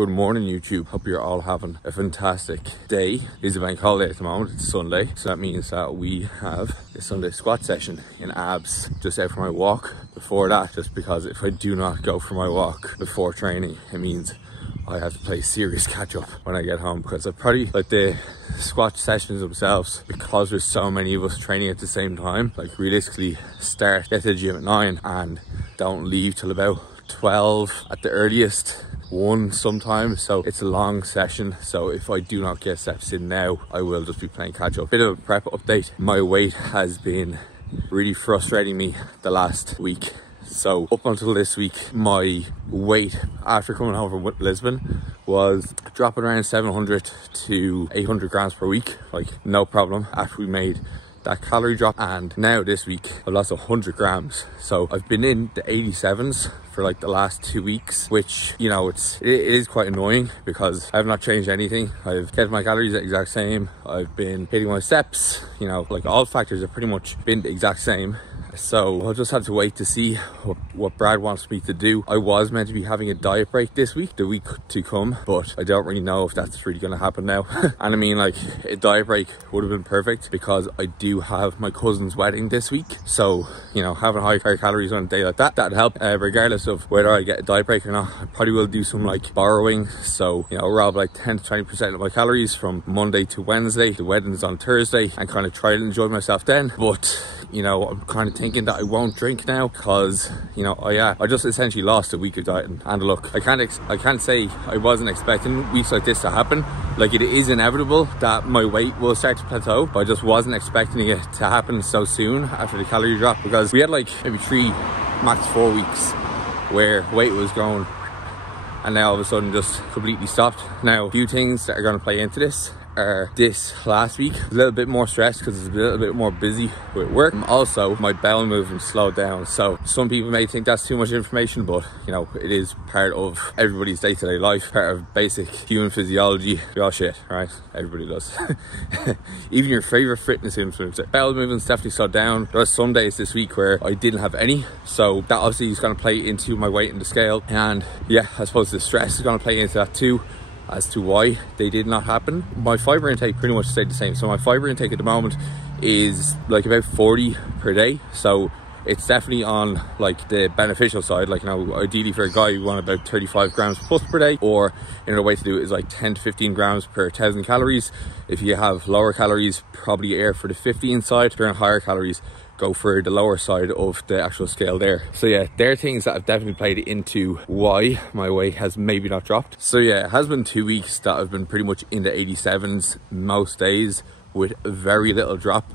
Good morning, YouTube. Hope you're all having a fantastic day. It's a bank holiday at the moment. It's Sunday, so that means that we have a Sunday squat session in abs. Just out for my walk before that, just because if I do not go for my walk before training, it means I have to play serious catch up when I get home, because I probably like the squat sessions themselves, because there's so many of us training at the same time. Like realistically, get to the gym at 9 and don't leave till about 12 at the earliest, 1 sometimes. So it's a long session, so if I do not get steps in now, I will just be playing catch up. Bit of a prep update. My weight has been really frustrating me the last week. So up until this week, my weight after coming home from Lisbon was dropping around 700 to 800 grams per week, like no problem, after we made that calorie drop. And now this week I've lost 100 grams, so I've been in the 87s for like the last 2 weeks, which, you know, it is quite annoying because I have not changed anything. I've kept my calories the exact same, I've been hitting my steps, you know, like all factors have pretty much been the exact same. So I'll just have to wait to see what Brad wants me to do. I was meant to be having a diet break this week, the week to come, but I don't really know if that's really going to happen now. And I mean, like, a diet break would have been perfect because I do have my cousin's wedding this week. So, you know, having high calories on a day like that, that'd help. Regardless of whether I get a diet break or not, I probably will do some like borrowing. So, you know, rob like 10 to 20% of my calories from Monday to Wednesday. The wedding's on Thursday, and kind of try to enjoy myself then. But, you know, I'm kind of thinking that I won't drink now because, you know, I just essentially lost a week of dieting. And look, I can't say I wasn't expecting weeks like this to happen. Like, it is inevitable that my weight will start to plateau, but I just wasn't expecting it to happen so soon after the calorie drop, because we had like maybe 3, max 4 weeks where weight was growing, and now all of a sudden just completely stopped. Now, a few things that are going to play into this are this last week, a little bit more stressed because it's a little bit more busy with work. Also, my bowel movement slowed down. So some people may think that's too much information, but you know, it is part of everybody's day-to-day life, part of basic human physiology. We all shit, right? Everybody does. Even your favorite fitness influencer. Bowel movement's definitely slowed down. There are some days this week where I didn't have any, so that obviously is going to play into my weight in the scale. And yeah, I suppose the stress is going to play into that too, as to why they did not happen. My fiber intake pretty much stayed the same. So my fiber intake at the moment is like about 40 per day. So it's definitely on like the beneficial side. Like, you know, ideally for a guy, you want about 35 grams plus per day, or another way to do it is like 10 to 15 grams per 1,000 calories. If you have lower calories, probably air for the 15 side. If you're on higher calories, go for the lower side of the actual scale there. So yeah, there are things that have definitely played into why my weight has maybe not dropped. So yeah, it has been 2 weeks that I've been pretty much in the 87s most days with very little drop.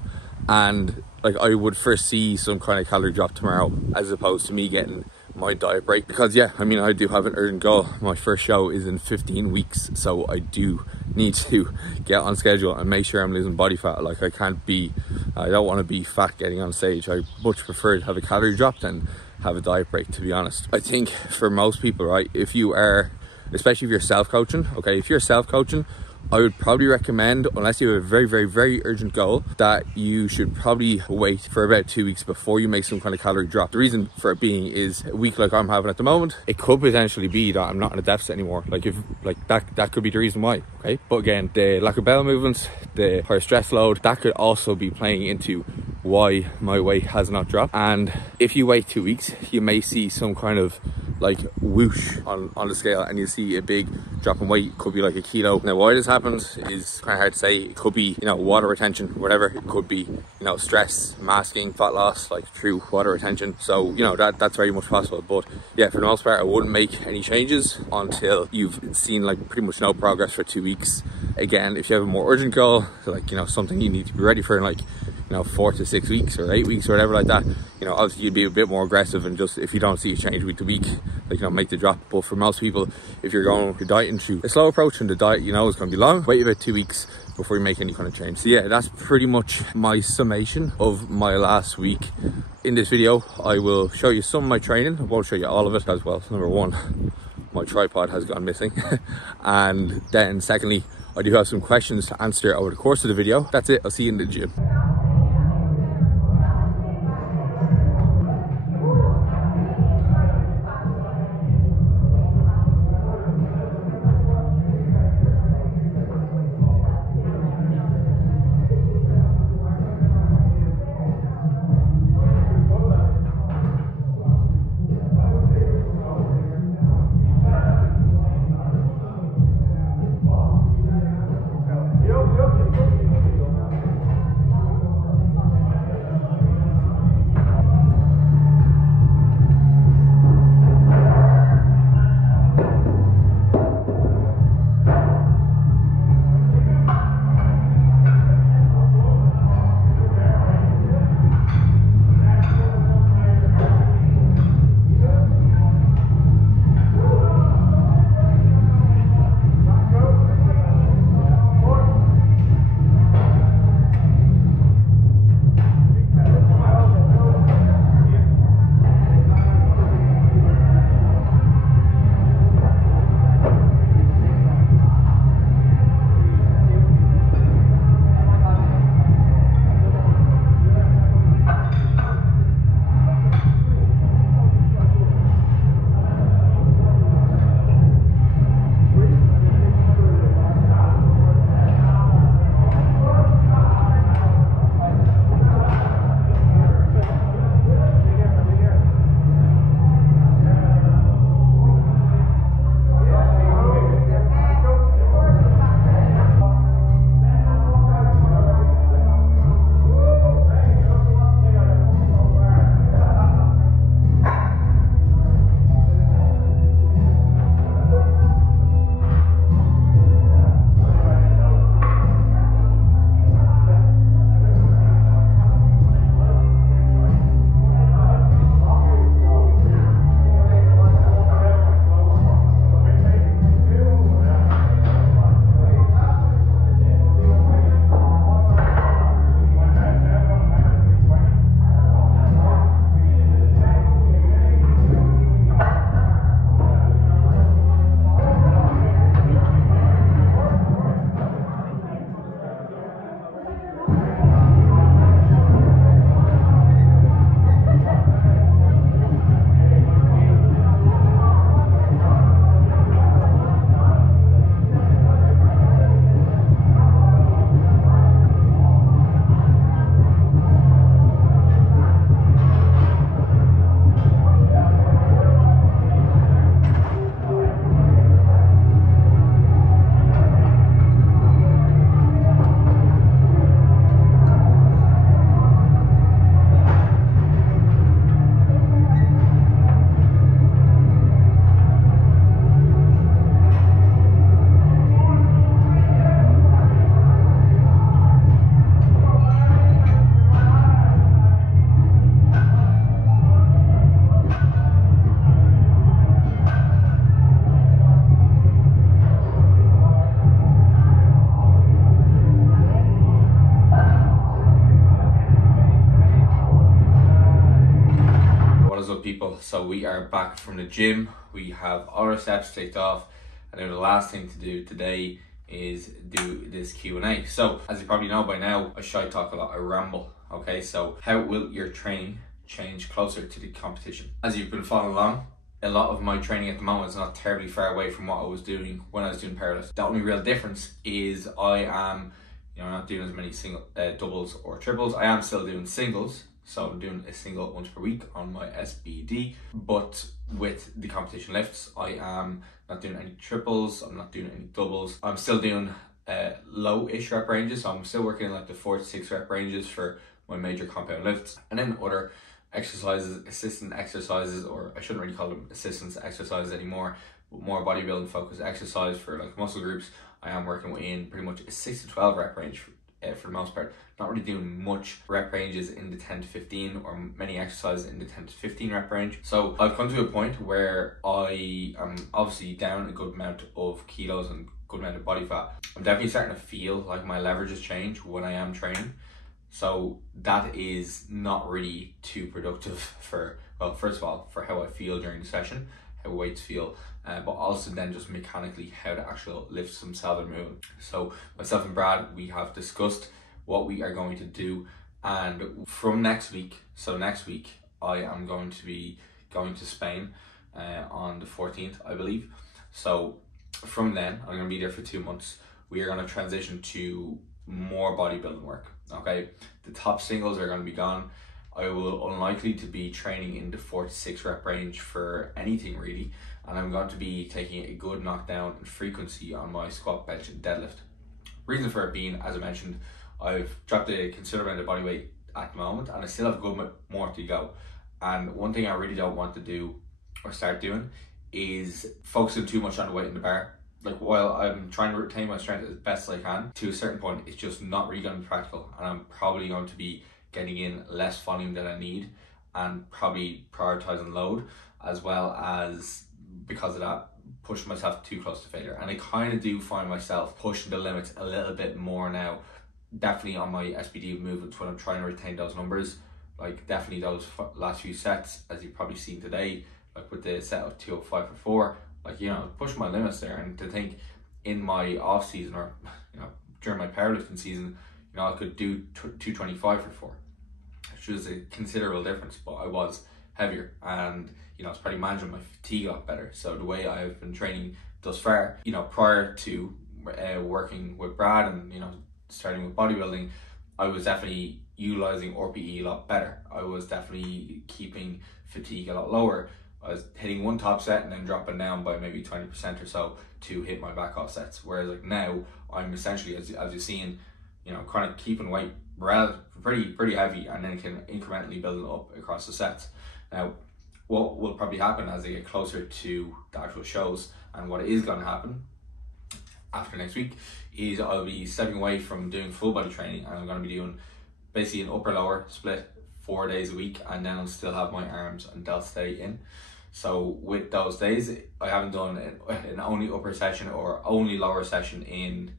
And like, I would foresee some kind of calorie drop tomorrow as opposed to me getting my diet break, because yeah, I mean, I do have an urgent goal. My first show is in 15 weeks, so I do need to get on schedule and make sure I'm losing body fat. Like, I don't want to be fat getting on stage. I much prefer to have a calorie drop than have a diet break, to be honest. I think for most people, right, if you are, especially if you're self-coaching, okay, if you're self-coaching, I would probably recommend, unless you have a very, very, very urgent goal, that you should probably wait for about 2 weeks before you make some kind of calorie drop. The reason for it being is, a week like I'm having at the moment, it could potentially be that I'm not in a deficit anymore. Like, if like that could be the reason why, okay? But again, the lack of bowel movements, the higher stress load, that could also be playing into why my weight has not dropped. And if you wait 2 weeks, you may see some kind of like whoosh on the scale, and you see a big drop in weight. It could be like a kilo. Now, why this happens is kind of hard to say. It could be, you know, water retention, whatever. It could be, you know, stress masking fat loss, like through water retention. So, you know, that's very much possible. But yeah, for the most part, I wouldn't make any changes until you've seen like pretty much no progress for 2 weeks. Again, if you have a more urgent goal, like, you know, something you need to be ready for in like, you know, 4 to 6 weeks or 8 weeks or whatever like that, you know, obviously you'd be a bit more aggressive, and just, if you don't see a change week to week, like, you know, make the drop. But for most people, if you're going your diet into a slow approach, and the diet, you know, is going to be long, wait about 2 weeks before you make any kind of change. So yeah, that's pretty much my summation of my last week. In this video, I will show you some of my training. I won't show you all of it, as well. Number one, my tripod has gone missing. And then secondly, I do have some questions to answer over the course of the video. That's it. I'll see you in the gym. So we are back from the gym. We have all our steps ticked off, and then the last thing to do today is do this Q&A. So as you probably know by now, I shy talk a lot, I ramble. Okay, so how will your training change closer to the competition? As you've been following along, a lot of my training at the moment is not terribly far away from what I was doing when I was doing powerlifting. The only real difference is I am, not doing as many doubles or triples. I am still doing singles, so I'm doing a single once per week on my SBD. But with the competition lifts, I am not doing any triples. I'm not doing any doubles. I'm still doing low-ish rep ranges, so I'm still working in like the 4 to 6 rep ranges for my major compound lifts, and then other exercises, assistant exercises, or I shouldn't really call them assistance exercises anymore, but more bodybuilding focused exercise for like muscle groups. I am working within pretty much a 6 to 12 rep range for the most part. Not really doing much rep ranges in the 10 to 15 or many exercises in the 10 to 15 rep range. So I've come to a point where I am obviously down a good amount of kilos and good amount of body fat. I'm definitely starting to feel like my leverages change when I am training. So that is not really too productive for, well, first of all, for how I feel during the session, how weights feel, but also then just mechanically how the actual lifts themselves are moving. So myself and Brad, we have discussed what we are going to do, and from next week, so next week, I am going to be going to Spain on the 14th, I believe. So from then, I'm going to be there for 2 months. We are going to transition to more bodybuilding work. Okay, the top singles are going to be gone. I will unlikely to be training in the 4 to 6 rep range for anything really, and I'm going to be taking a good knockdown and frequency on my squat, bench and deadlift. Reason for it being, as I mentioned, I've dropped a considerable amount of body weight at the moment, and I still have a good more to go. And one thing I really don't want to do or start doing is focusing too much on the weight in the bar. Like, while I'm trying to retain my strength as best as I can, to a certain point, it's just not really going to be practical, and I'm probably going to be getting in less volume than I need, and probably prioritizing load, as well as, because of that, pushing myself too close to failure. And I kind of do find myself pushing the limits a little bit more now, definitely on my SBD movements when I'm trying to retain those numbers. Like, definitely those last few sets, as you've probably seen today, like with the set of 205 for 4, like, pushing my limits there. And to think in my off season, or during my powerlifting season, I could do 225 for 4, which was a considerable difference, but I was heavier, and I was probably managing my fatigue a lot better. So the way I've been training thus far, prior to working with Brad and starting with bodybuilding, I was definitely utilizing RPE a lot better. I was definitely keeping fatigue a lot lower. I was hitting one top set and then dropping down by maybe 20% or so to hit my back off sets. Whereas like now, I'm essentially, as you've seen, kind of keeping weight pretty heavy, and then can incrementally build it up across the sets. Now, what will probably happen as I get closer to the actual shows, and what is going to happen after next week, is I'll be stepping away from doing full body training, and I'm going to be doing basically an upper lower split 4 days a week, and then I'll still have my arms and delts day in. So with those days, I haven't done an only upper session or only lower session in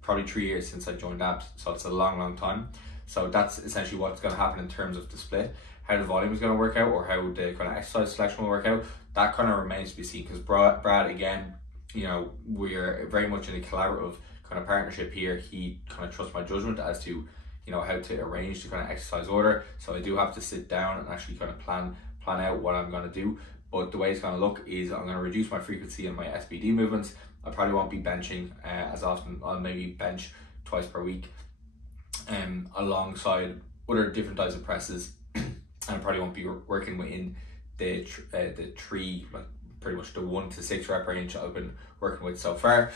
probably 3 years since I joined abs. So it's a long time. So that's essentially what's going to happen in terms of the split. How the volume is going to work out, or how the kind of exercise selection will work out, that kind of remains to be seen, because Brad, again, we're very much in a collaborative kind of partnership here. He kind of trusts my judgment as to how to arrange the kind of exercise order. So I do have to sit down and actually kind of plan out what I'm going to do. But the way it's going to look is I'm going to reduce my frequency in my SBD movements. I probably won't be benching as often. I'll maybe bench twice per week, alongside other different types of presses. And I probably won't be working within the three, like pretty much the 1 to 6 rep range I've been working with so far.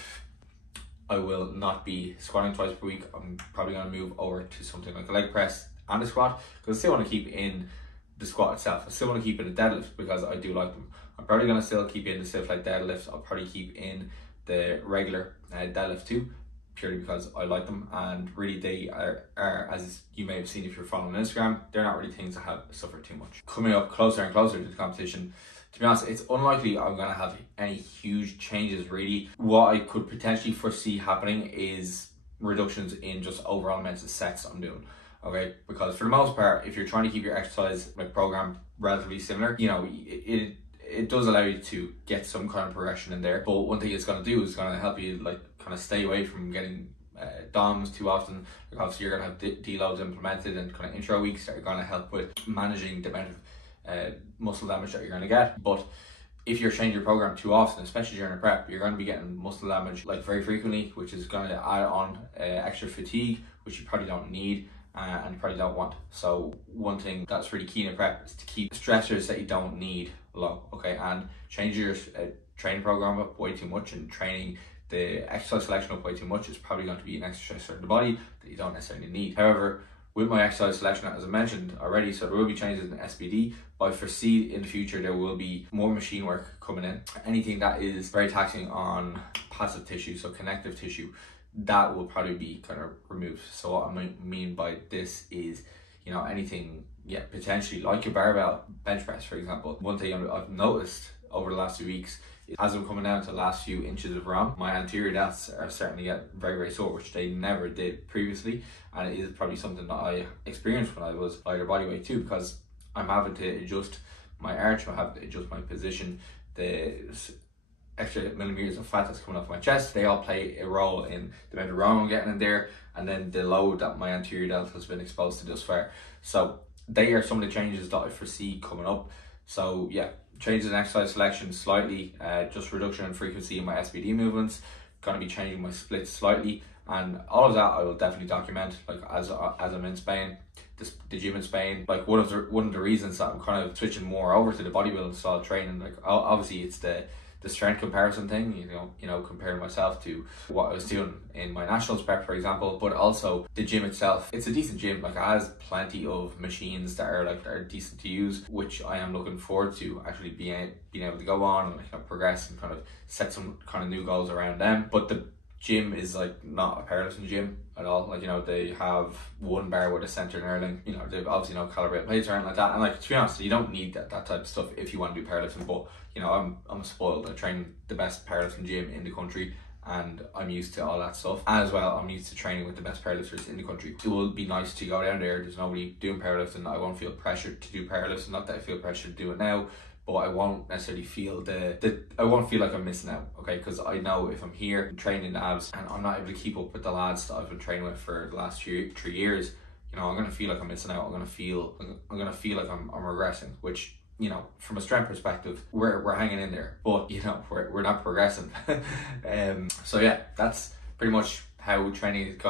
I will not be squatting twice per week. I'm probably going to move over to something like a leg press and a squat, because I still want to keep in the squat itself. I still want to keep in the deadlift because I do like them. I'm probably going to still keep in the stiff leg deadlifts. I'll probably keep in the regular deadlift too, purely because I like them, and really they are, as you may have seen if you're following on Instagram, they're not really things that have suffered too much. Coming up closer and closer to the competition, to be honest, it's unlikely I'm going to have any huge changes really. What I could potentially foresee happening is reductions in just overall amounts of sets I'm doing. okay? Because for the most part, if you're trying to keep your exercise like program relatively similar, you know, it does allow you to get some kind of progression in there. But one thing it's going to do is going to help you like kind of stay away from getting DOMs too often. Like obviously you're going to have deloads implemented and kind of intro weeks that are going to help with managing the amount of muscle damage that you're going to get. But if you're changing your program too often, especially during a prep, you're going to be getting muscle damage like very frequently, which is going to add on extra fatigue, which you probably don't need and you probably don't want. So one thing that's really key in a prep is to keep stressors that you don't need low, okay? And change your training program up way too much, and training the exercise selection up way too much is probably going to be an extra stressor in the body that you don't necessarily need. However, with my exercise selection, as I mentioned already, so there will be changes in SBD, but I foresee in the future there will be more machine work coming in. Anything that is very taxing on passive tissue, so connective tissue, that will probably be kind of removed. So what I mean by this is, you know, anything, yeah, potentially like a barbell bench press, for example. One thing I've noticed over the last 2 weeks, as I'm coming down to the last few inches of ROM, my anterior delts are starting to get very, very sore, which they never did previously. And it is probably something that I experienced when I was lighter body weight too, because I'm having to adjust my arch, I'm having to adjust my position, the extra millimeters of fat that's coming off my chest, they all play a role in the amount of ROM I'm getting in there, and then the load that my anterior delt has been exposed to thus far. So they are some of the changes that I foresee coming up. So yeah, changes in exercise selection slightly, just reduction in frequency in my SBD movements, going to be changing my splits slightly, and all of that I will definitely document, like as I'm in Spain, the gym in Spain. Like one of the reasons that I'm kind of switching more over to the bodybuilding style training, like obviously it's the strength comparison thing, you know, comparing myself to what I was doing in my nationals prep, for example. But also the gym itself, it's a decent gym. Like it has plenty of machines that are decent to use, which I am looking forward to actually being able to go on and kind of progress and kind of set some kind of new goals around them. But the gym is like not a powerlifting gym at all. Like, you know, they have one bar with a center knurling, you know, they've obviously no calibrated plates or anything like that. And like, to be honest, you don't need that type of stuff if you want to do powerlifting. But you know, I'm spoiled. I train the best powerlifting gym in the country, and I'm used to all that stuff. And as well, I'm used to training with the best powerlifters in the country. It will be nice to go down there. There's nobody doing powerlifting. I won't feel pressured to do powerlifting. Not that I feel pressured to do it now, but I won't necessarily feel I won't feel like I'm missing out, okay? Because I know if I'm here training abs and I'm not able to keep up with the lads that I've been training with for the last 3 years, you know, I'm gonna feel like I'm missing out. I'm gonna feel like I'm regressing, which, you know, from a strength perspective, we're hanging in there, but you know, we're not progressing. So yeah, that's pretty much how training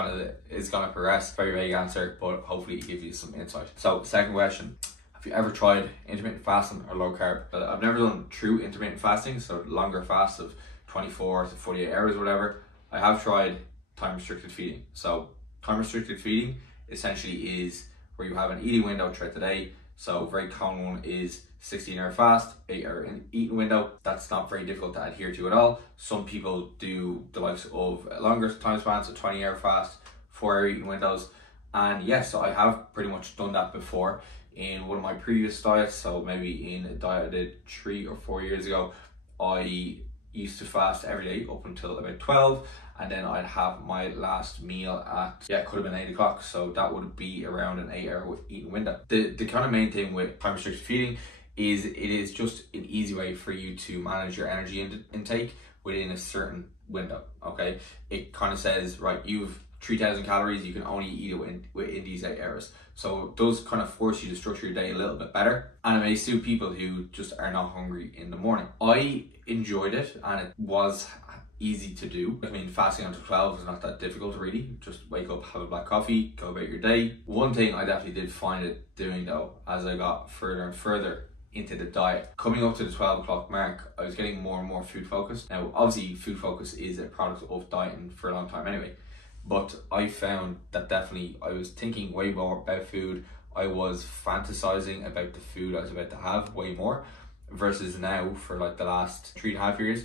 is gonna progress. Very vague answer, but hopefully it gives you some insight. So second question: have you ever tried intermittent fasting or low carb? I've never done true intermittent fasting, so longer fasts of 24 to 48 hours or whatever. I have tried time restricted feeding. So time restricted feeding essentially is where you have an eating window throughout the day. So a very common one is 16-hour fast, 8-hour eating window. That's not very difficult to adhere to at all. Some people do the likes of longer time spans, so 20-hour fast, 4-hour eating windows. And yes, so I have pretty much done that before in one of my previous diets. So maybe in a diet I did 3 or 4 years ago, I used to fast every day up until about 12, and then I'd have my last meal at, yeah, it could have been 8 o'clock, so that would be around an 8-hour eating window. The kind of main thing with time restricted feeding is it is just an easy way for you to manage your energy intake within a certain window, okay? It kind of says, right, you've 3,000 calories, you can only eat it within these 8 hours. So it does kind of force you to structure your day a little bit better, and it may suit people who just are not hungry in the morning. I enjoyed it, and it was easy to do. I mean, fasting until 12 is not that difficult really. Just wake up, have a black coffee, go about your day. One thing I definitely did find it doing though, as I got further and further into the diet, coming up to the 12 o'clock mark, I was getting more and more food focused. Now obviously food focus is a product of dieting for a long time anyway, but I found that definitely I was thinking way more about food. I was fantasizing about the food I was about to have way more, versus now for like the last 3.5 years,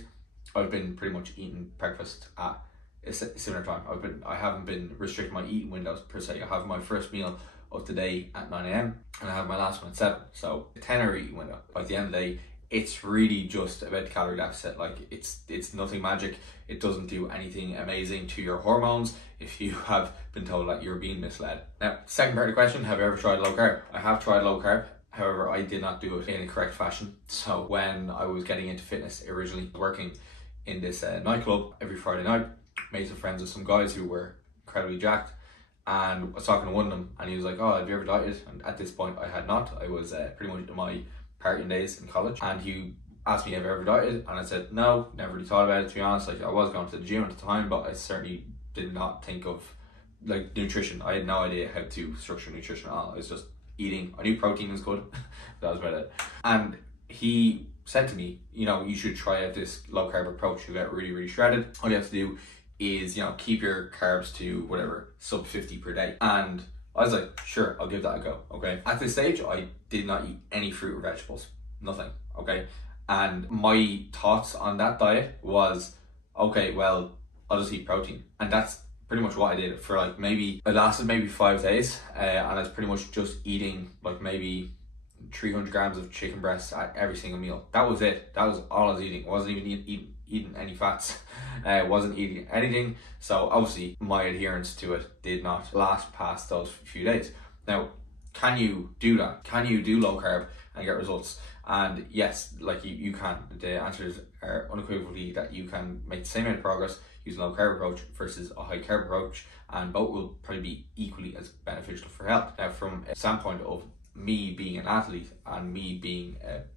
I've been pretty much eating breakfast at a similar time. I haven't been restricting my eating windows per se. I have my first meal of the day at 9 AM and I have my last one at 7. So a 10-hour eating window. By the end of the day, it's really just about the calorie deficit. Like it's nothing magic. It doesn't do anything amazing to your hormones if you have been told that you're being misled. Now, second part of the question, have you ever tried low carb? I have tried low carb. However, I did not do it in a correct fashion. So when I was getting into fitness originally, working in this nightclub every Friday night, made some friends with some guys who were incredibly jacked, and I was talking to one of them and he was like, oh, have you ever dieted? And at this point I had not. I was pretty much in my partying days in college, and he asked me, have you ever dieted? And I said no, never really thought about it, to be honest. Like, I was going to the gym at the time, but I certainly did not think of like nutrition. I had no idea how to structure nutrition at all. I was just eating. I knew protein was good. That was about it. And he said to me, you know, you should try out this low carb approach. You get really, really shredded. All you have to do is, you know, keep your carbs to whatever, sub 50 per day. And I was like, sure, I'll give that a go. Okay. At this stage, I did not eat any fruit or vegetables, nothing. Okay. And my thoughts on that diet was, okay, well, I'll just eat protein. And that's pretty much what I did for like maybe, it lasted maybe 5 days. And I was pretty much just eating like maybe 300 grams of chicken breasts at every single meal. That was it. That was all I was eating. I wasn't even eating any fats. Wasn't eating anything. So obviously my adherence to it did not last past those few days. Now, can you do that? Can you do low carb and get results? And yes, like you can. The answers are unequivocally that you can make the same amount of progress using a low carb approach versus a high carb approach, and both will probably be equally as beneficial for health. Now, from a standpoint of me being an athlete and me being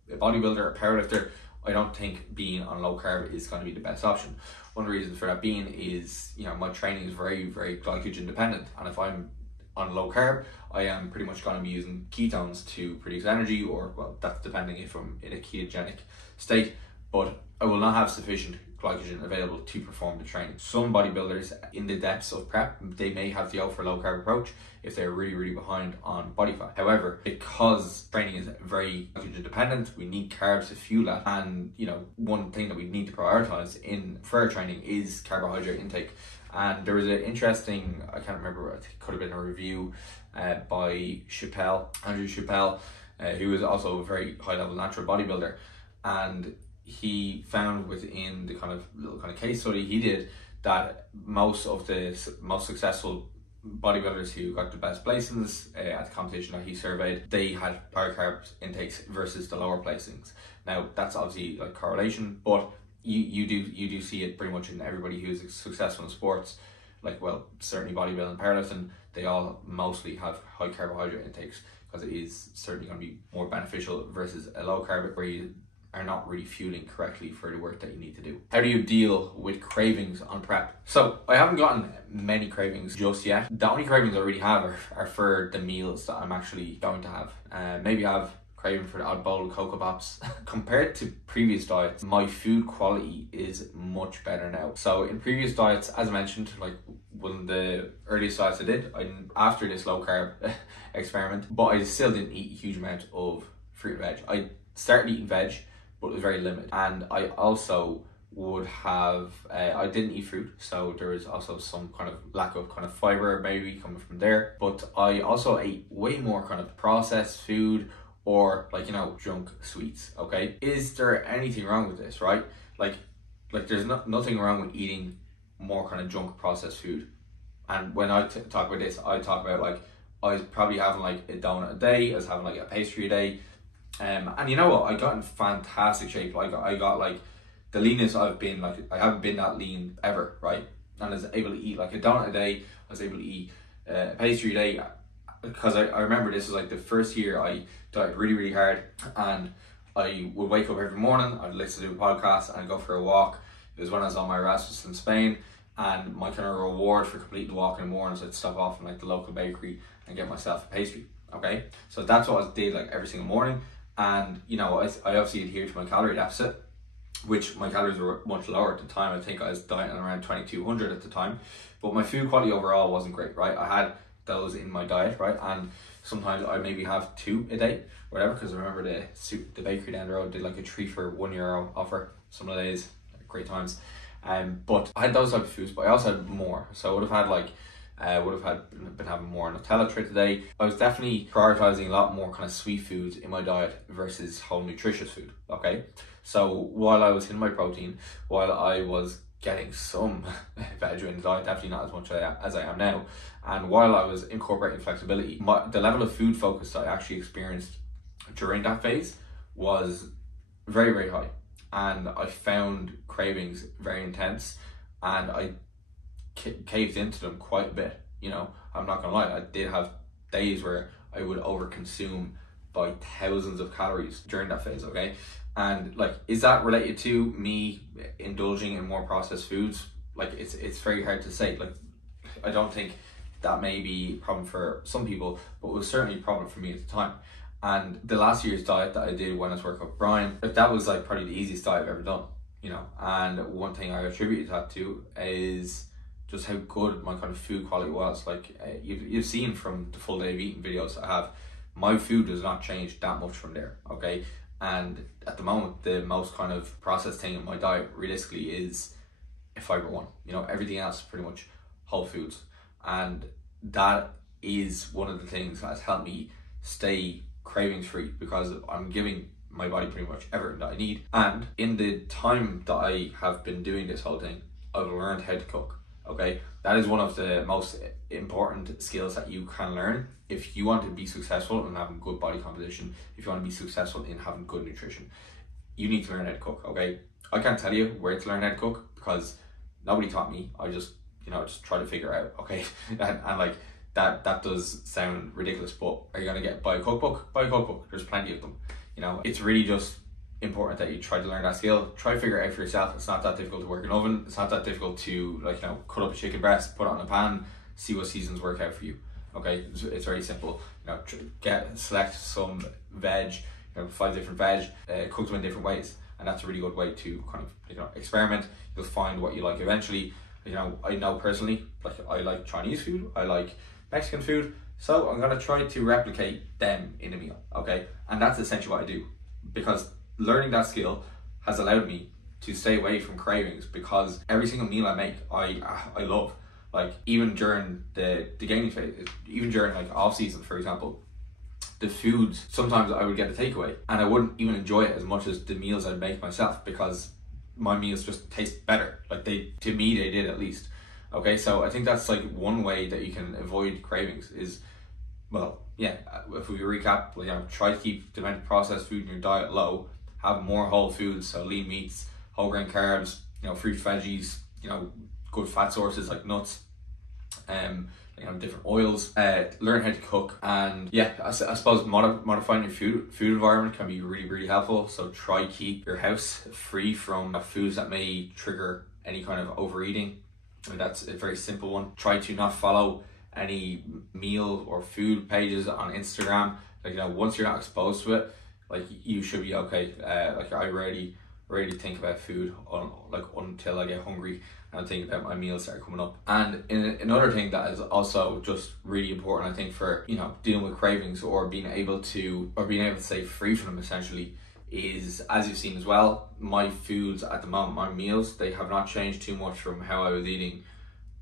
a bodybuilder, a powerlifter, I don't think being on low carb is going to be the best option. One reason for that being is, you know, my training is very, very glycogen dependent, and if I'm on low carb, I am pretty much going to be using ketones to produce energy, or, well, that's depending if I'm in a ketogenic state, but I will not have sufficient glycogen available to perform the training. Some bodybuilders in the depths of prep, they may have to go for a low carb approach if they're really, really behind on body fat. However, because training is very glycogen dependent, we need carbs to fuel that. And, you know, one thing that we need to prioritize for our training is carbohydrate intake. And there was an interesting, I can't remember, I think it could have been a review by Andrew Chappelle, who is also a very high level natural bodybuilder. And he found within the little case study he did that most of the most successful bodybuilders who got the best placings at the competition that he surveyed, they had higher carbs intakes versus the lower placings. Now, that's obviously like correlation, but you do see it pretty much in everybody who's successful in sports, like, well, certainly bodybuilding and powerlifting, they all mostly have high carbohydrate intakes, because it is certainly going to be more beneficial versus a low carb where you are not really fueling correctly for the work that you need to do. How do you deal with cravings on prep? So I haven't gotten many cravings just yet. The only cravings I really have are for the meals that I'm actually going to have. Maybe I have craving for the odd bowl of Cocoa Pops. Compared to previous diets, my food quality is much better now. So in previous diets, as I mentioned, like one of the earliest diets I did, after this low carb experiment, but I still didn't eat a huge amount of fruit and veg. I started eating veg, but it was very limited. And I also would have, I didn't eat fruit, so there was also some kind of lack of kind of fiber maybe coming from there. But I also ate way more kind of processed food, or like, you know, junk sweets. Okay, is there anything wrong with this, right? Like there's nothing wrong with eating more kind of junk processed food. And when I talk about this, I talk about like, I was probably having like a donut a day, I was having like a pastry a day. And you know what, I got in fantastic shape. Like I got like the leanest I've been, like I haven't been that lean ever, right? And I was able to eat like a donut a day, I was able to eat a pastry a day, because I remember this was like the first year I dieted really, really hard, and I would wake up every morning, I'd listen to a podcast and I'd go for a walk. It was when I was on my Erasmus in Spain, and my kind of reward for completing the walk in the mornings, I'd stop off in like the local bakery and get myself a pastry. Okay, so that's what I did like every single morning. And you know, I obviously adhered to my calorie deficit, which my calories were much lower at the time. I think I was dieting around 2200 at the time, but my food quality overall wasn't great, right? I had those in my diet, right? And sometimes I maybe have 2 a day, whatever, because I remember the bakery down the road did like a 3 for €1 offer some of the days, great times. But I had those type of foods, but I also had more. So I would have had like Would have been having more Nutella throughout the day. I was definitely prioritizing a lot more kind of sweet foods in my diet versus whole nutritious food. Okay, so while I was hitting my protein, while I was getting some veg in the diet, definitely not as much as I am now, and while I was incorporating flexibility, the level of food focus that I actually experienced during that phase was very, very high, and I found cravings very intense, and I caved into them quite a bit. You know, I'm not gonna lie, I did have days where I would overconsume by thousands of calories during that phase. Okay, and like, is that related to me indulging in more processed foods? Like, it's very hard to say. Like, I don't think that may be a problem for some people, but it was certainly a problem for me at the time. And the last year's diet that I did when I was working with Brian, that was like probably the easiest diet I've ever done, you know. And one thing I attributed that to is just how good my kind of food quality was. Like, you've seen from the full day of eating videos I have, my food does not change that much from there, okay? And at the moment, the most kind of processed thing in my diet realistically is a fiber one. You know, everything else is pretty much whole foods. And that is one of the things that has helped me stay cravings free, because I'm giving my body pretty much everything that I need. And in the time that I have been doing this whole thing, I've learned how to cook. Okay, that is one of the most important skills that you can learn if you want to be successful in having good body composition, if you want to be successful in having good nutrition. You need to learn how to cook. Okay, I can't tell you where to learn how to cook because nobody taught me. I just, you know, just try to figure it out. Okay, and like that does sound ridiculous, but are you gonna buy a cookbook? Buy a cookbook. There's plenty of them. You know, it's really just important that you try to learn that skill. Try to figure it out for yourself. It's not that difficult to work in an oven. It's not that difficult to, like, you know, cut up a chicken breast, put it on a pan, see what seasons work out for you. Okay, it's very simple. You know, select some veg, you know, 5 different veg, cook them in different ways, and that's a really good way to kind of, you know, experiment. You'll find what you like eventually. You know, I know personally, like, I like Chinese food, I like Mexican food, so I'm gonna try to replicate them in a meal. Okay, and that's essentially what I do, because learning that skill has allowed me to stay away from cravings, because every single meal I make, I love. Like, even during the gaining phase, even during like off season, for example, the foods, sometimes I would get a takeaway and I wouldn't even enjoy it as much as the meals I'd make myself, because my meals just taste better. Like, to me, they did, at least. Okay, so I think that's like one way that you can avoid cravings is, well, yeah, if we recap, you know, try to keep the amount of processed food in your diet low, have more whole foods, so lean meats, whole grain carbs, you know, fruit, veggies, you know, good fat sources like nuts, you know, different oils. Learn how to cook, and yeah, I suppose modifying your food environment can be really, really helpful. So try keep your house free from foods that may trigger any kind of overeating. I mean, that's a very simple one. Try to not follow any meal or food pages on Instagram. Like, you know, once you're not exposed to it, like, you should be okay. Like, I rarely think about food until I get hungry and think about my meals that are coming up. And another thing that is also just really important, I think, for, you know, dealing with cravings or being able to stay free from them, essentially, is, as you've seen as well, my foods at the moment, my meals, they have not changed too much from how I was eating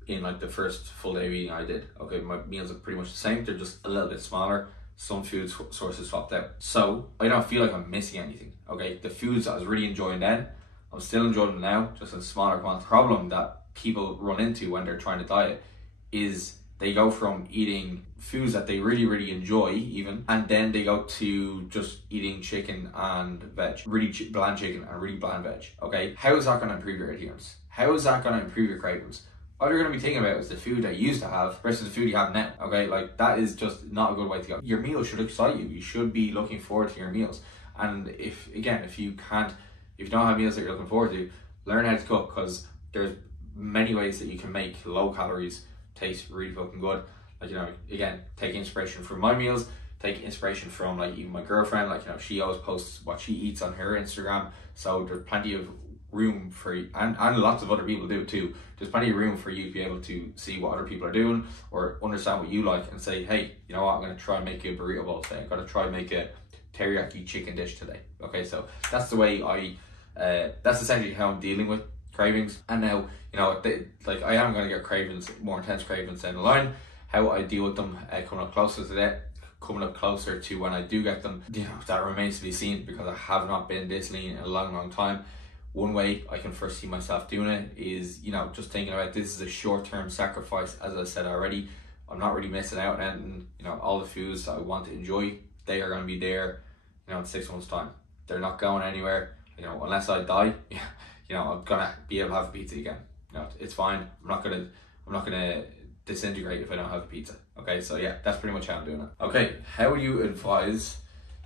in like the first full day of eating I did. Okay, my meals are pretty much the same, they're just a little bit smaller. Some food sources swapped out, so I don't feel like I'm missing anything. Okay, the foods that I was really enjoying then, I'm still enjoying them now, just in smaller quantities. The problem that people run into when they're trying to diet is they go from eating foods that they really, really enjoy even, and then they go to just eating chicken and veg, really bland chicken and really bland veg. Okay, how is that going to improve your adherence? How is that going to improve your cravings? All you're going to be thinking about is the food that you used to have versus the food you have now. Okay, like, that is just not a good way to go. Your meals should excite you. You should be looking forward to your meals. And if you don't have meals that you're looking forward to, learn how to cook, because there's many ways that you can make low calories taste really fucking good. Like, you know, again, take inspiration from my meals, take inspiration from, like, even my girlfriend. Like, you know, she always posts what she eats on her Instagram, so there's plenty of room for you, and lots of other people do too. There's plenty of room for you to be able to see what other people are doing or understand what you like and say, hey, you know what, I'm going to try and make a burrito bowl today. I'm going to try and make a teriyaki chicken dish today. Okay, so that's the way that's essentially how I'm dealing with cravings. And now, you know, like I am going to get cravings, more intense cravings down the line. How I deal with them coming up closer to that, coming up closer to when I do get them, you know, that remains to be seen, because I have not been this lean in a long time. One way I can first see myself doing it is, you know, just thinking about this is a short-term sacrifice. As I said already, I'm not really missing out on anything. You know, all the foods that I want to enjoy, they are going to be there, you know, in 6 months' time. They're not going anywhere. You know, unless I die, you know, I'm gonna be able to have a pizza again. You know, it's fine. I'm not gonna disintegrate if I don't have a pizza. Okay, so yeah, that's pretty much how I'm doing it. Okay, how would you advise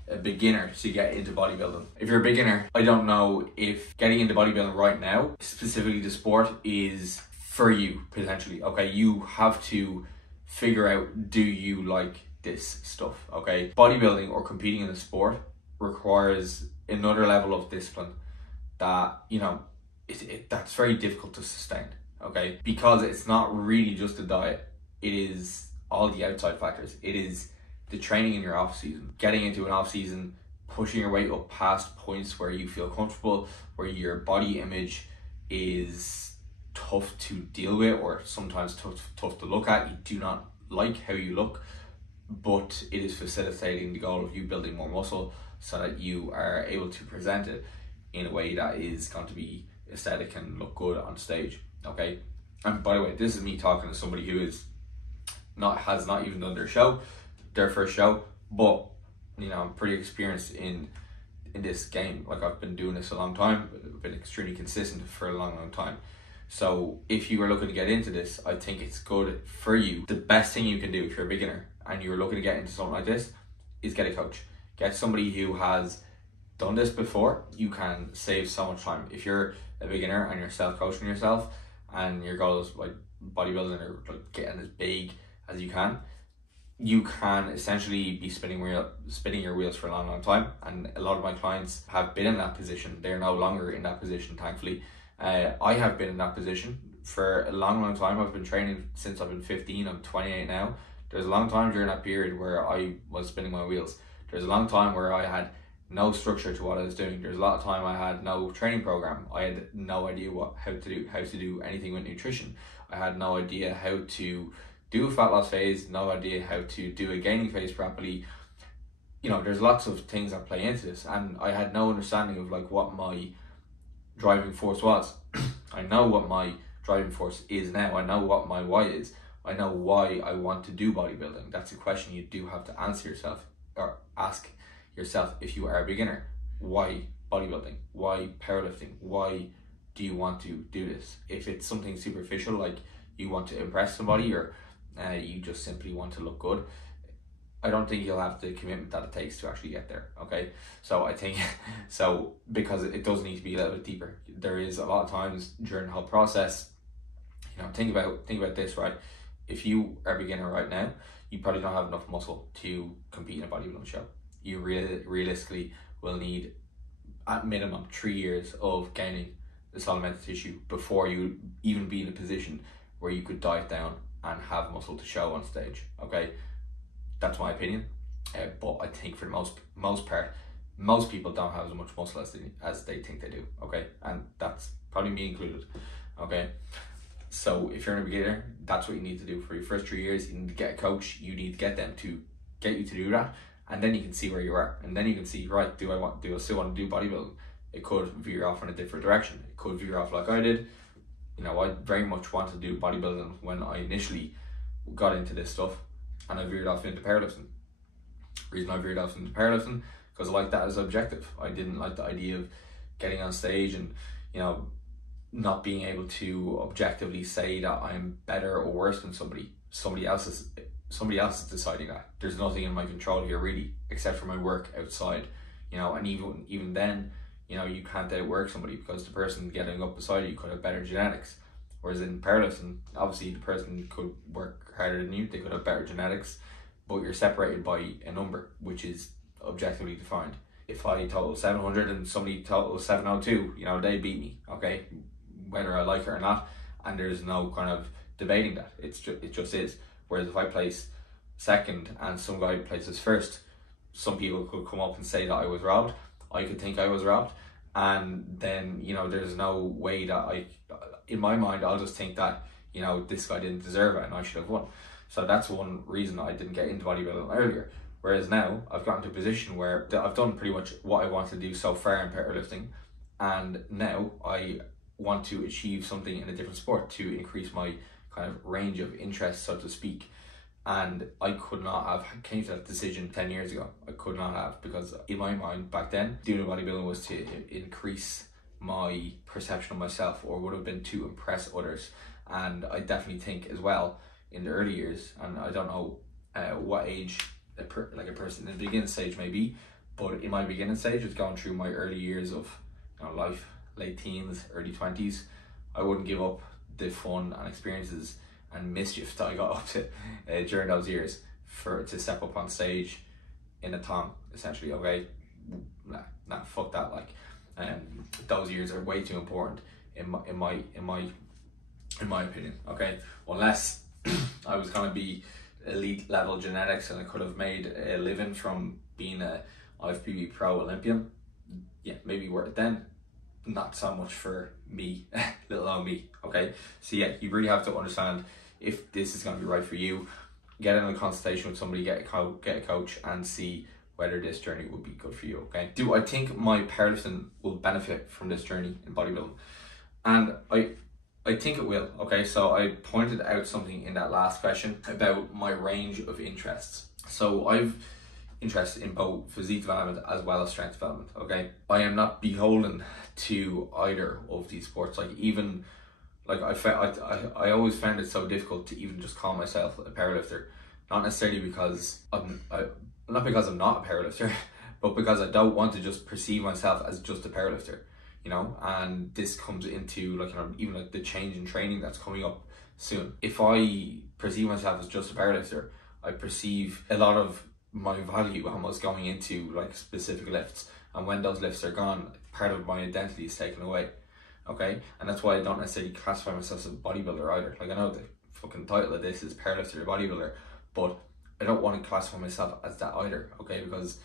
a beginner to get into bodybuilding? If you're a beginner, I don't know if getting into bodybuilding right now, specifically the sport, is for you potentially. Okay, you have to figure out, do you like this stuff? Okay, bodybuilding or competing in the sport requires another level of discipline that, you know, that's very difficult to sustain. Okay, because it's not really just a diet, it is all the outside factors. It is the training in your off season, getting into an off season, pushing your weight up past points where you feel comfortable, where your body image is tough to deal with, or sometimes tough to look at. You do not like how you look, but it is facilitating the goal of you building more muscle so that you are able to present it in a way that is going to be aesthetic and look good on stage. Okay, and by the way, this is me talking to somebody who has not even done their first show, but you know, I'm pretty experienced in this game. Like, I've been doing this a long time, I've been extremely consistent for a long time. So if you are looking to get into this, I think it's good for you. The best thing you can do if you're a beginner and you're looking to get into something like this is get a coach. Get somebody who has done this before. You can save so much time. If you're a beginner and you're self-coaching yourself and your goal is like bodybuilding or like getting as big as you can essentially be spinning your wheels for a long time. And a lot of my clients have been in that position. They're no longer in that position, thankfully. I have been in that position for a long time. I've been training since I've been 15. I'm 28 now. There's a long time during that period where I was spinning my wheels. There's a long time where I had no structure to what I was doing. There's a lot of time I had no training program. I had no idea how to do anything with nutrition. I had no idea how to do a fat loss phase, no idea how to do a gaining phase properly. You know, there's lots of things that play into this, and I had no understanding of like what my driving force was. I know what my driving force is now. I know what my why is. I know why I want to do bodybuilding. That's a question you do have to answer yourself, or ask yourself if you are a beginner. Why bodybuilding? Why powerlifting? Why do you want to do this? If it's something superficial, like you want to impress somebody, or you just simply want to look good, I don't think you'll have the commitment that it takes to actually get there. Okay, so I think because it does need to be a little bit deeper. There is a lot of times during the whole process, you know, think about this, right? If you are a beginner right now, you probably don't have enough muscle to compete in a bodybuilding show. You realistically will need at minimum 3 years of gaining the solid amount of tissue before you even be in a position where you could diet down and have muscle to show on stage. Okay, that's my opinion, but I think for the most part, most people don't have as much muscle as they think they do. Okay, and that's probably me included. Okay, so if you're a beginner, that's what you need to do for your first 3 years. You need to get a coach. You need to get them to get you to do that, and then you can see where you are, and then you can see, right, do I still want to do bodybuilding? It could veer off in a different direction. It could veer off like I did. You know, I very much wanted to do bodybuilding when I initially got into this stuff, and I veered off into powerlifting. The reason I veered off into powerlifting, because I liked that as objective. I didn't like the idea of getting on stage and, you know, not being able to objectively say that I'm better or worse than somebody. Somebody else is deciding that. There's nothing in my control here really, except for my work outside. You know, and even then, you know, you can't outwork somebody because the person getting up beside you could have better genetics. Whereas in powerlifting, obviously the person could work harder than you, they could have better genetics, but you're separated by a number, which is objectively defined. If I total 700 and somebody totals 702, you know, they beat me, okay? Whether I like it or not, and there's no kind of debating that. It just is. Whereas if I place second and some guy places first, some people could come up and say that I was robbed. I could think I was robbed, and then, you know, there's no way that in my mind, I'll just think that, you know, this guy didn't deserve it and I should have won. So that's one reason I didn't get into bodybuilding earlier. Whereas now I've gotten to a position where I've done pretty much what I want to do so far in powerlifting, and now I want to achieve something in a different sport to increase my kind of range of interest, so to speak. And I could not have came to that decision 10 years ago. I could not have, because in my mind back then, doing bodybuilding was to increase my perception of myself, or would have been to impress others. And I definitely think as well in the early years, and I don't know what age a person in the beginning stage may be, but in my beginning stage, it's going through my early years of, you know, life, late teens, early 20s, I wouldn't give up the fun and experiences and mischief that I got up to during those years to step up on stage in a thong, essentially. Okay, nah, fuck that. Like, those years are way too important in my opinion. Okay, unless I was gonna be elite level genetics and I could have made a living from being a IFBB pro Olympian, yeah, maybe worth it then. Not so much for me, little old me. Okay, so yeah, you really have to understand if this is going to be right for you. Get in a consultation with somebody, get a coach, and see whether this journey will be good for you. Okay, do I think my powerlifting will benefit from this journey in bodybuilding? And I think it will. Okay, so I pointed out something in that last question about my range of interests. So I've interest in both physique development as well as strength development. Okay, I am not beholden to either of these sports. Like, even like I always found it so difficult to even just call myself a powerlifter, not necessarily because not because I'm not a powerlifter, but because I don't want to just perceive myself as just a powerlifter, you know. And this comes into, like, you know, even like the change in training that's coming up soon. If I perceive myself as just a powerlifter, I perceive a lot of my value almost going into like specific lifts, and when those lifts are gone, part of my identity is taken away. Okay, and that's why I don't necessarily classify myself as a bodybuilder either. Like, I know the fucking title of this is powerlifter or bodybuilder, but I don't want to classify myself as that either. Okay, because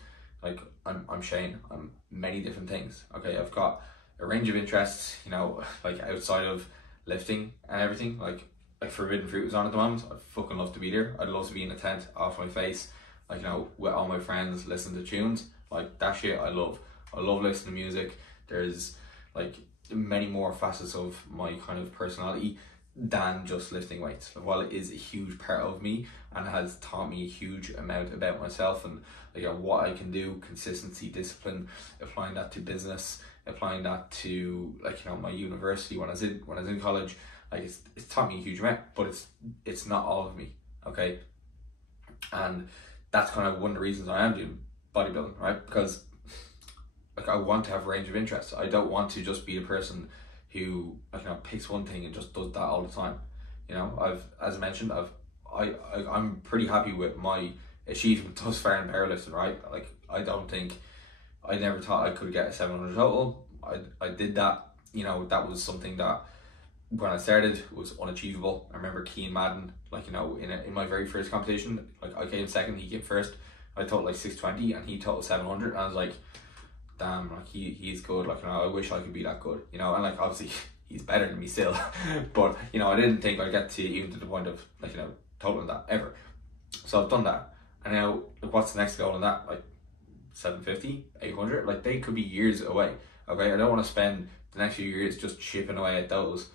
like I'm Shane, I'm many different things. Okay, I've got a range of interests, you know, like outside of lifting and everything. Like Forbidden Fruit is on at the moment. I'd fucking love to be there. I'd love to be in a tent off my face, like, you know, with all my friends, listen to tunes. Like, that shit I love listening to music. There's like many more facets of my kind of personality than just lifting weights. While it is a huge part of me and has taught me a huge amount about myself and, like, you know, what I can do, consistency, discipline, applying that to business, applying that to, like, you know, my university when I was in college, like, it's taught me a huge amount, but it's not all of me. Okay, and that's kind of one of the reasons I am doing bodybuilding, right? Because, like, I want to have a range of interests. I don't want to just be a person who, like, you know, picks one thing and just does that all the time. You know, as I mentioned, I'm pretty happy with my achievement thus far in powerlifting, right? Like, I never thought I could get a 700 total. I did that. You know, that was something that when I started was unachievable. I remember Keane Madden, like, you know, in my very first competition, like, I came second, he came first. I totaled like 620 and he totaled 700, and I was like, damn, like, he's good. Like, you know, I wish I could be that good, you know. And, like, obviously he's better than me still, but, you know, I didn't think I'd get to even to the point of, like, you know, totaling that ever. So I've done that, and now, like, what's the next goal in that? Like 750, 800, like, they could be years away. Okay, I don't want to spend the next few years just chipping away at those.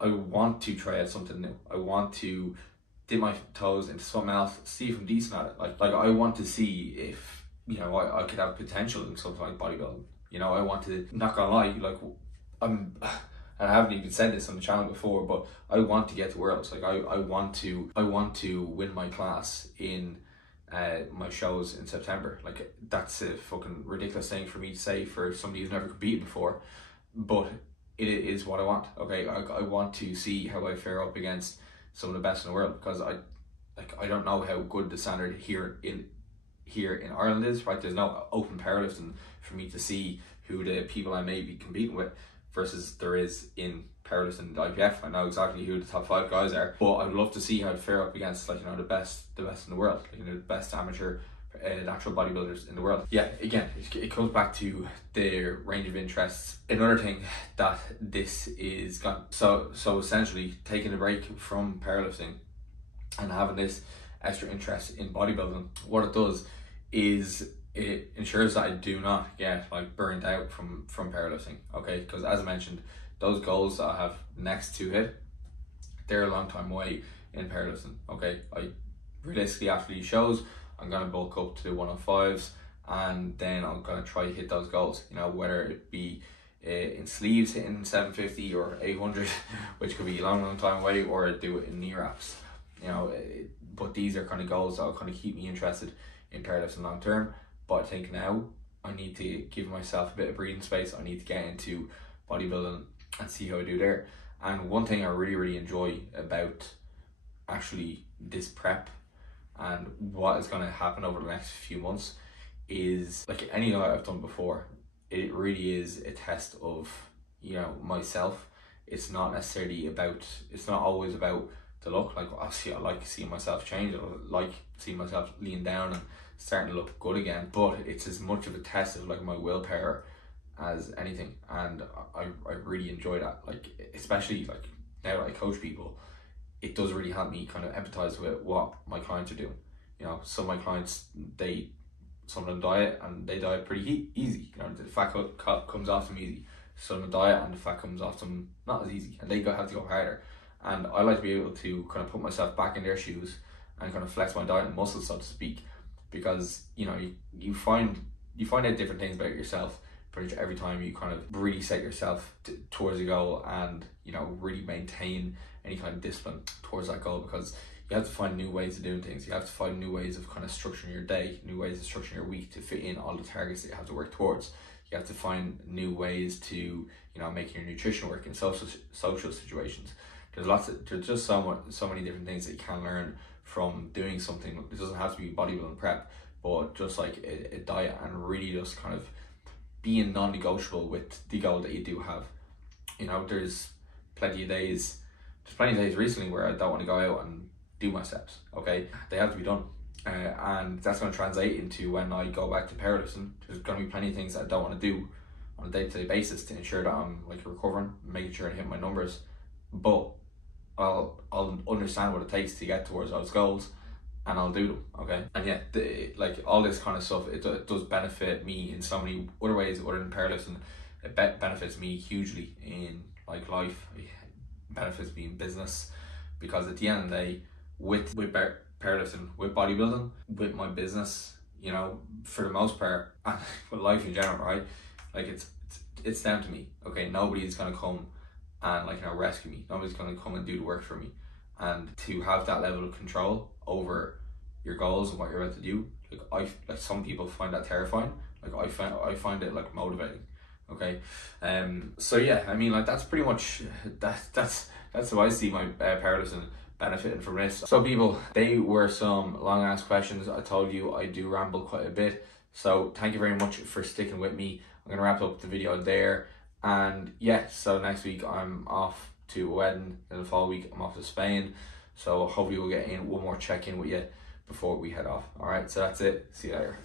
I want to try out something new. I want to dip my toes into something else, see if I'm decent at it. Like I want to see if, you know, I could have potential in something like bodybuilding. You know, I want to, not gonna lie, like, and I haven't even said this on the channel before, but I want to get to Worlds. Like, I want to win my class in my shows in September. Like, that's a fucking ridiculous thing for me to say for somebody who's never competed before, but it is what I want. Okay, I want to see how I fare up against some of the best in the world, because I don't know how good the standard here in Ireland is, right? There's no open powerlifting for me to see who the people I may be competing with versus there is in powerlifting and IPF. I know exactly who the top 5 guys are, but I'd love to see how I'd fare up against, like, you know, the best in the world, like, you know, the best amateur natural bodybuilders in the world. Yeah, again, it comes back to their range of interests. Another thing that this is gone, so essentially taking a break from powerlifting and having this extra interest in bodybuilding, what it does is it ensures that I do not get like burned out from powerlifting, okay? Because as I mentioned, those goals that I have next to hit, they're a long time away in powerlifting, okay? I realistically, after these shows, I'm gonna bulk up to the 105s, and then I'm gonna try to hit those goals, you know, whether it be in sleeves hitting 750 or 800, which could be a long time away, or do it in knee wraps, you know. But these are kind of goals that will kind of keep me interested in powerlifting long term. But I think now I need to give myself a bit of breathing space. I need to get into bodybuilding and see how I do there. And one thing I really enjoy about actually this prep and what is going to happen over the next few months is, like any night I've done before, it really is a test of, you know, myself. It's not necessarily about, it's not always about the look. Like I like seeing myself change, I like seeing myself lean down and starting to look good again, but it's as much of a test of like my willpower as anything. And I really enjoy that, like especially like now that I coach people, it does really help me kind of empathize with what my clients are doing. You know, some of my clients, some of them diet and they diet pretty easy, you know, the fat comes off them easy. Some of them diet and the fat comes off them not as easy, and they have to go harder. And I like to be able to kind of put myself back in their shoes and kind of flex my diet and muscles, so to speak, because you know, you find out different things about yourself pretty much every time you kind of really set yourself towards a goal, and you know, really maintain any kind of discipline towards that goal, because you have to find new ways of doing things. You have to find new ways of kind of structuring your day, new ways of structuring your week to fit in all the targets that you have to work towards. You have to find new ways to, you know, make your nutrition work in social situations. There's just so many different things that you can learn from doing something. It doesn't have to be bodybuilding prep, but just like a diet, and really just kind of being non-negotiable with the goal that you do have. You know, there's plenty of days recently where I don't want to go out and do my steps, okay? They have to be done. And that's going to translate into when I go back to powerlifting. There's going to be plenty of things that I don't want to do on a day-to-day basis to ensure that I'm like recovering, making sure I hit my numbers. But I'll understand what it takes to get towards those goals, and I'll do them, okay? And yeah, like all this kind of stuff, it does benefit me in so many other ways other than powerlifting. It benefits me hugely in like life. It benefits me in business, because at the end of the day, with powerlifting, with bodybuilding, with my business, you know, for the most part, and with life in general, right? Like it's down to me, okay? Nobody's gonna come and like, you know, rescue me. Nobody's gonna come and do the work for me. And to have that level of control over your goals and what you're about to do, like some people find that terrifying. Like I find it like motivating. Okay, so yeah, I mean, like that's pretty much that's how I see my powerlifting benefiting from this. So people, they were some long ass questions. I told you I do ramble quite a bit, so thank you very much for sticking with me. I'm gonna wrap up the video there. And yeah, so next week I'm off to a wedding. In the fall week I'm off to Spain, so hopefully we'll get in one more check-in with you before we head off. All right, so that's it. See you later.